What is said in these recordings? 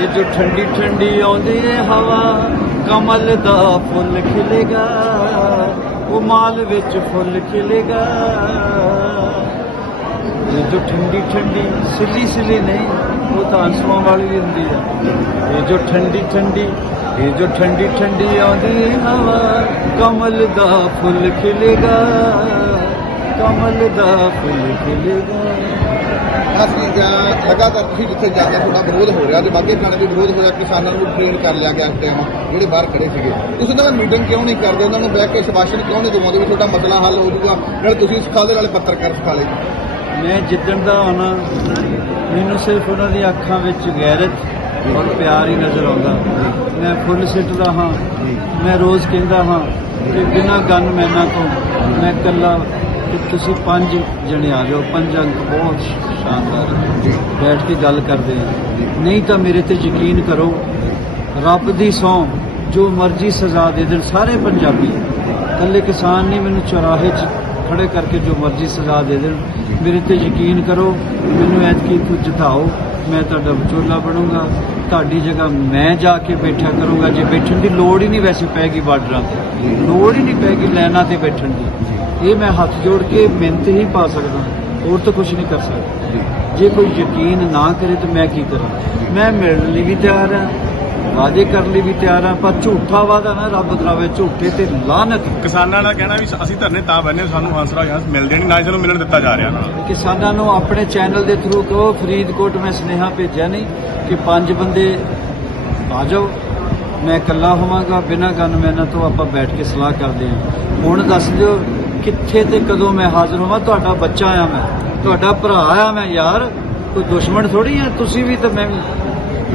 ਇਹ ਜੋ ਠੰਡੀ ਠੰਡੀ ਆਉਂਦੀ ਏ ਹਵਾ ਕਮਲ ਦਾ ਫੁੱਲ ਖਿਲੇਗਾ ਉਹ ਮਾਲ ਵਿੱਚ ਫੁੱਲ ਖਿਲੇਗਾ ਇਹ ਜੋ ਠੰਡੀ ਠੰਡੀ ਸਿੱਲੀ ਸਿੱਲੀ ਨਹੀਂ ਉਹ ਤਾਂ ਆਸਮਾਨ ਵਾਲੀ ਹੁੰਦੀ ਹੈ ਇਹ ਜੋ ਠੰਡੀ ਠੰਡੀ ਇਹ ਜੋ ਠੰਡੀ ਠੰਡੀ ਆਉਂਦੀ ਏ ਹਵਾ ਕਮਲ ਦਾ ਫੁੱਲ ਖਿਲੇਗਾ ਕਮਲ ਦਾ ਫੁੱਲ ਖਿਲੇਗਾ ਅਸੀਂ ਜਾਂ ਲਗਾਤਾਰ ਤੁਸੀਂ ਜਿੱਥੇ ਜਾਂਦਾ ਤੁਹਾਡਾ ਵਿਰੋਧ ਹੋ ਰਿਹਾ ਤੇ ਬਾਕੀ ਕਾਣੇ ਵੀ ਵਿਰੋਧ ਹੋ ਰਿਹਾ ਕਿਸਾਨਾਂ ਨੂੰ ਟ੍ਰੇਨ ਕਰ ਲਿਆ ਗਿਆ ਟਾਈਮ ਜਿਹੜੇ ਬਾਹਰ ਖੜੇ ਸੀਗੇ ਤੁਸੀਂ ਉਹਨਾਂ ਮੀਟਿੰਗ ਕਿਉਂ ਨਹੀਂ ਕਰਦੇ ਉਹਨਾਂ ਨੂੰ ਬਹਿ ਕੇ ਸ਼ਵਾਸ਼ਨ ਕਿਉਂ ਨਹੀਂ ਦਿਵਾਉਂਦੇ ਵੀ ਤੁਹਾਡਾ ਮਸਲਾ ਹੱਲ ਹੋ ਜੂਗਾ ਨਾਲ ਤੁਸੀਂ ਸਖਾਲੇ ਵਾਲੇ ਪੱਤਰਕਾਰ ਸਖਾਲੇ ਮੈਂ ਜਿੱਦਣ ਦਾ ਆਉਣਾ ਮੈਨੂੰ ਸਿਰਫ ਉਹਨਾਂ ਦੀ ਅੱਖਾਂ ਵਿੱਚ ਗੈਰਤ ਔਰ ਪਿਆਰ ਹੀ ਨਜ਼ਰ ਆਉਂਦਾ ਮੈਂ ਫੁੱਲ ਸਿੱਟਦਾ ਹਾਂ ਮੈਂ ਰੋਜ਼ ਕਹਿੰਦਾ ਹਾਂ ਕਿ ਬਿਨਾਂ ਗੰਨ ਮੈਨਾਂ ਤੋਂ ਮੈਂ ਇਕੱਲਾ ਕਿ ਤੁਸੀਂ ਪੰਜ ਜਣੇ ਆ ਜਾਓ ਪੰਜ ਅੰਕ ਬਹੁਤ ਸ਼ਾਨਦਾਰ ਜੀ ਬੈਠ ਕੇ ਗੱਲ ਕਰਦੇ ਆ ਨਹੀਂ ਤਾਂ ਮੇਰੇ ਤੇ ਯਕੀਨ ਕਰੋ ਰੱਬ ਦੀ ਸੌ ਜੋ ਮਰਜ਼ੀ ਸਜ਼ਾ ਦੇ ਦੇਣ ਸਾਰੇ ਪੰਜਾਬੀ ਕੱਲੇ ਕਿਸਾਨ ਨਹੀਂ ਮੈਨੂੰ ਚੌਰਾਹੇ 'ਚ ਖੜੇ ਕਰਕੇ ਜੋ ਮਰਜ਼ੀ ਸਜ਼ਾ ਦੇ ਦੇਣ ਮੇਰੇ ਤੇ ਯਕੀਨ ਕਰੋ ਮੈਨੂੰ ਕੀ ਕੁਝ ਜਿਤਾਓ ਮੈਂ ਤੁਹਾਡਾ ਵਿਚੋਲਾ ਬਣੂੰਗਾ ਤੁਹਾਡੀ ਜਗ੍ਹਾ ਮੈਂ ਜਾ ਕੇ ਬੈਠਾ ਕਰੂੰਗਾ ਜੇ ਬੈਠਣ ਦੀ ਲੋੜ ਹੀ ਨਹੀਂ ਵੈਸੇ ਪੈਗੀ ਬਾਰਡਰਾਂ ਤੇ ਲੋੜ ਹੀ ਨਹੀਂ ਪੈਗੀ ਲੈਣਾ ਤੇ ਬੈਠਣ ਦੀ ਇਹ ਮੈਂ ਹੱਥ ਜੋੜ ਕੇ ਮਿਹਨਤ ਹੀ ਪਾ ਸਕਦਾ ਹੋਰ ਤਾਂ ਕੁਝ ਨਹੀਂ ਕਰ ਸਕਦਾ ਜੇ ਕੋਈ ਯਕੀਨ ਨਾ ਕਰੇ ਤਾਂ ਮੈਂ ਕੀ ਕਰਾਂ ਮੈਂ ਮਿਲਣ ਲਈ ਵੀ ਤਿਆਰ ਹਾਂ ਵਾਅਦੇ ਕਰਨ ਲਈ ਵੀ ਤਿਆਰ ਆ ਪਰ ਝੂਠਾ ਵਾਦਾ ਨਾ ਰੱਬ ਦਰਾਵੇ ਝੂਠੇ ਤੇ ਲਾਨਤ ਕਿਸਾਨਾਂ ਦਾ ਕਹਿਣਾ ਵੀ ਅਸੀਂ ਧਰਨੇ ਤਾਂ ਬੰਨੇ ਸਾਨੂੰ ਆਨਸਰ ਆ ਮਿਲ ਜਾਣੀ ਨਾ ਸਾਨੂੰ ਮਿਲਣ ਦਿੱਤਾ ਜਾ ਰਿਹਾ ਨਾ ਕਿਸਾਨਾਂ ਨੂੰ ਆਪਣੇ ਚੈਨਲ ਦੇ ਥਰੂ ਕਹੋ ਫਰੀਦਕੋਟ ਮੈਂ ਸਨੇਹਾ ਭੇਜਿਆ ਨਹੀਂ ਕਿ ਪੰਜ ਬੰਦੇ ਆ ਜਾਓ ਮੈਂ ਇਕੱਲਾ ਹੋਵਾਂਗਾ ਬਿਨਾਂ ਮੈਨਾਂ ਤੋਂ ਆਪਾਂ ਬੈਠ ਕੇ ਸਲਾਹ ਕਰਦੇ ਹਾਂ ਹੁਣ ਦੱਸ ਦਿਓ ਕਿੱਥੇ ਤੇ ਕਦੋਂ ਮੈਂ ਹਾਜ਼ਰ ਹੋਵਾਂ ਤੁਹਾਡਾ ਬੱਚਾ ਆ ਮੈਂ ਤੁਹਾਡਾ ਭਰਾ ਆ ਮੈਂ ਯਾਰ ਕੋਈ ਦੁਸ਼ਮਣ ਥੋੜੀ ਆ ਤੁਸੀਂ ਵੀ ਤੇ ਮੈਂ ਵੀ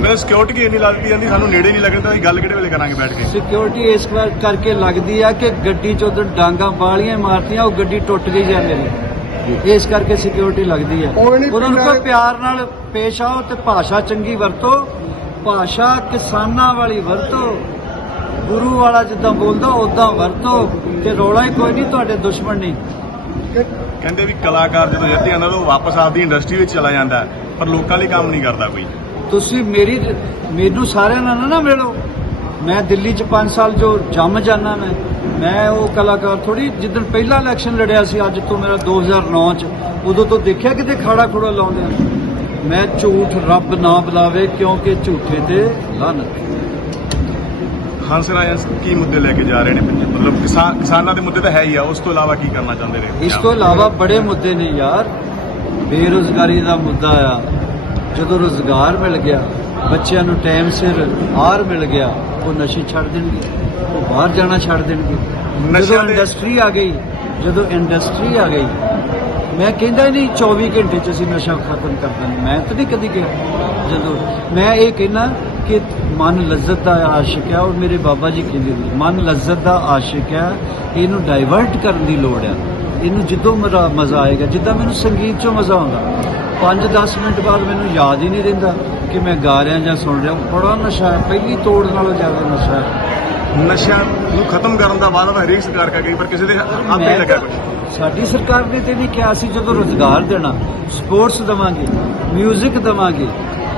ਮੈਂ ਸਿਕਿਉਰਿਟੀ ਇੰਨੀ ਲੱਗਦੀ ਜਾਂਦੀ ਸਾਨੂੰ ਨੇੜੇ ਨਹੀਂ ਲੱਗਦਾ ਅਸੀਂ ਗੱਲ ਕਿਹੜੇ ਵੇਲੇ ਕਰਾਂਗੇ ਬੈਠ ਕੇ ਸਿਕਿਉਰਿਟੀ ਇਸ ਵਾਰ ਕਰਕੇ ਲੱਗਦੀ ਆ ਕਿ ਗੱਡੀ ਚੋਂ ਉਧਰ ਡਾਂਗਾ ਬਾਲੀਆਂ ਮਾਰਤੀਆਂ ਉਹ ਗੱਡੀ ਟੁੱਟ ਗਈ ਜਾਂ ਮੇਰੀ ਇਸ ਕਰਕੇ ਸਿਕਿਉਰਿਟੀ ਲੱਗਦੀ ਆ ਉਹਨਾਂ ਨੂੰ ਪਿਆਰ ਨਾਲ ਪੇਸ਼ ਆਓ ਤੇ ਭਾਸ਼ਾ ਚੰਗੀ ਵਰਤੋ ਭਾਸ਼ਾ ਕਿਸਾਨਾਂ ਵਾਲੀ ਵਰਤੋ ਗੁਰੂ ਵਾਲਾ ਜਿੱਦਾਂ ਬੋਲਦਾ ਉਦਾਂ ਵਰਤੋ ਤੇ ਰੋਲਾ ਹੀ ਕੋਈ ਨਹੀਂ ਤੁਹਾਡੇ ਦੁਸ਼ਮਣ ਨਹੀਂ ਕਹਿੰਦੇ ਵੀ ਕਲਾਕਾਰ ਜਦੋਂ ਜਿੱਤ ਜਾਂਦਾ ਉਹ ਵਾਪਸ ਆਪਦੀ ਇੰਡਸਟਰੀ ਵਿੱਚ ਚਲਾ ਜਾਂਦਾ ਪਰ ਲੋਕਾਂ ਲਈ ਕੰਮ ਨਹੀਂ ਕਰਦਾ ਕੋਈ ਤੁਸੀਂ ਮੇਰੀ ਮੈਨੂੰ ਸਾਰਿਆਂ ਨਾਲ ਨਾ ਮਿਲੋ ਮੈਂ ਦਿੱਲੀ 'ਚ 5 ਸਾਲ ਜੋ ਜੰਮ ਜਾਣਾ ਮੈਂ ਮੈਂ ਉਹ ਕਲਾਕਾਰ ਥੋੜੀ ਜਿੱਦਣ ਪਹਿਲਾ ਇਲੈਕਸ਼ਨ ਲੜਿਆ ਸੀ ਅੱਜ ਤੋਂ ਮੇਰਾ 2009 'ਚ ਉਦੋਂ ਤੋਂ ਦੇਖਿਆ ਕਿਤੇ ਖਾੜਾ ਖੋੜਾ ਲਾਉਂਦੇ ਆ ਮੈਂ ਝੂਠ ਰੱਬ ਨਾ ਬੁਲਾਵੇ ਕਿਉਂਕਿ ਝੂਠੇ ਤੇ ਲਾਨਤ ਹੰਸ ਰਾਜ ਕੀ ਮੁੱਦੇ ਲੈ ਕੇ ਜਾ ਰਹੇ ਨੇ ਮਤਲਬ ਕਿਸਾਨ ਕਿਸਾਨਾਂ ਦੇ ਮੁੱਦੇ ਤਾਂ ਹੈ ਹੀ ਆ ਉਸ ਤੋਂ ਇਲਾਵਾ ਕੀ ਕਰਨਾ ਚਾਹੁੰਦੇ ਨੇ ਇਸ ਤੋਂ ਇਲਾਵਾ ਬੜੇ ਮੁੱਦੇ ਨੇ ਯਾਰ ਬੇਰੋਜ਼ਗਾਰੀ ਦਾ ਮੁੱਦਾ ਆ ਜਦੋਂ ਰੋਜ਼ਗਾਰ ਮਿਲ ਗਿਆ ਬੱਚਿਆਂ ਨੂੰ ਟਾਈਮ ਸਿਰ ਆਰ ਮਿਲ ਗਿਆ ਉਹ ਨਸ਼ੇ ਛੱਡ ਦੇਣਗੇ ਉਹ ਬਾਹਰ ਜਾਣਾ ਛੱਡ ਦੇਣਗੇ ਜਦੋਂ ਇੰਡਸਟਰੀ ਆ ਗਈ ਜਦੋਂ ਇੰਡਸਟਰੀ ਆ ਗਈ ਮੈਂ ਕਹਿੰਦਾ ਨਹੀਂ 24 ਘੰਟੇ ਚ ਅਸੀਂ ਨਸ਼ਾ ਖਤਮ ਕਰ ਦਾਂਗੇ ਮੈਂ ਤਾਂ ਨਹੀਂ ਕਦੀ ਕਿਹਾ ਜਦੋਂ ਮੈਂ ਇਹ ਕਹਿੰਦਾ ਕਿ ਮਨ ਲਜ਼ਤ ਦਾ ਆਸ਼ਿਕ ਹੈ ਔਰ ਮੇਰੇ ਬਾਬਾ ਜੀ ਕਹਿੰਦੇ ਨੇ ਮਨ ਲਜ਼ਤ ਦਾ ਆਸ਼ਿਕ ਹੈ ਇਹਨੂੰ ਡਾਈਵਰਟ ਕਰਨ ਦੀ ਲੋੜ ਹੈ ਇਹਨੂੰ ਜਿੱਦੋਂ ਮਜ਼ਾ ਆਏਗਾ ਜਿੱਦਾਂ ਮੈਨੂੰ ਸੰਗੀਤ 'ਚੋਂ ਮਜ਼ਾ ਆਉਂਦਾ 5-10 ਮਿੰਟ ਬਾਅਦ ਮੈਨੂੰ ਯਾਦ ਹੀ ਨਹੀਂ ਰਹਿੰਦਾ ਕਿ ਮੈਂ ਗਾ ਰਿਹਾ ਜਾਂ ਸੁਣ ਰਿਹਾ ਬੜਾ ਨਸ਼ਾ ਹੈ ਪਹਿਲੀ ਤੋੜ ਨਾਲੋਂ ਜ਼ਿਆਦਾ ਨਸ਼ਾ ਹੈ ਨਸ਼ਾ ਨੂੰ ਖਤਮ ਕਰਨ ਦਾ ਵਾਅਦਾ ਹਰੇਕ ਸਰਕਾਰ ਕਰ ਗਈ ਪਰ ਕਿਸੇ ਦੇ ਹੱਥ ਨਹੀਂ ਲੱਗਾ ਕੁਝ ਸਾਡੀ ਸਰਕਾਰ ਨੇ ਤੇ ਵੀ ਕਿਹਾ ਸੀ ਜਦੋਂ ਰੋਜ਼ਗਾਰ ਦੇਣਾ ਸਪੋਰਟਸ ਦਵਾਂਗੇ 뮤직 ਦਵਾਂਗੇ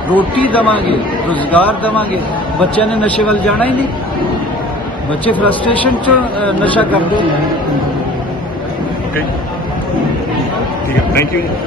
ਰੋਟੀ ਦਵਾਂਗੇ ਰੋਜ਼ਗਾਰ ਦਵਾਂਗੇ ਬੱਚਿਆਂ ਨੇ ਨਸ਼ੇ ਵੱਲ ਜਾਣਾ ਹੀ ਨਹੀਂ ਬੱਚੇ ਫਰਸਟ੍ਰੇਸ਼ਨ ਚ ਨਸ਼ਾ ਕਰਦੇ ਨੇ ਠੀਕ ਹੈ ਥੈਂਕ ਯੂ